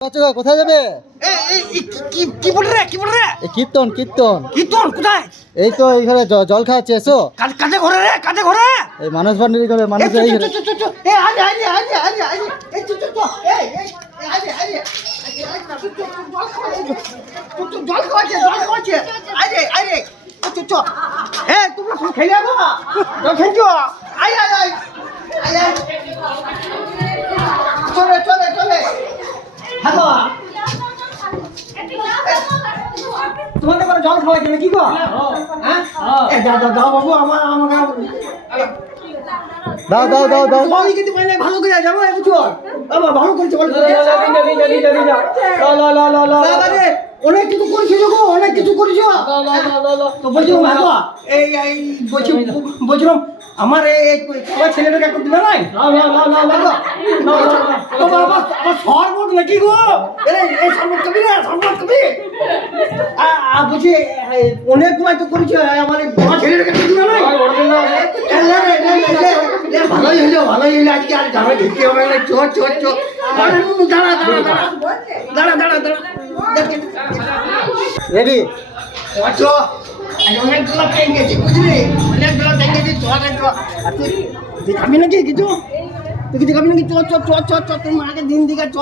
কোথায় যাবে? কি বল রে কীর্তন কীর্তন কীর্তন কোথায়? এই তো এইখানে জল খাওয়াচ্ছে, এসো। কাজে ঘরে রে কাজে ঘরে এই মানস ভান্ডারি করে মানুষ এই ঘরে। জল খাওয়াচ্ছে তুমি খেলে যাবো জল খেলছো চলে হ্যালো তোমাদের করে জল খাওয়াইছে না কি গো? হ্যাঁ দাও বাবু আমাকে দাও আমি কিন্তু ভালো করে যাবো বুঝছো ভালো করেছে অনেক কিছু করেছো গো অনেক কিছু করেছো তো বলছিলাম বলছিলাম আমার আমার ছেলেটাকে একটু দিবে নাই সর্বত নাকি গো এই সর্বত কবি না সর্বত কবি বলছি অনেক সময় তো করেছো আমার ছেলেটাকে একটু দিবে নাই ভালোই হলো আজকে আর জামা ঢুকে হবে না দাঁড়া রেডি অনেকগুলো পেয়ে গেছি বুঝলি অনেকগুলো পেয়ে গেছি তুই খাবি নাকি কিছু তুই কিছু খাবি নাকি চ তোর মাকে দিন দিকে চ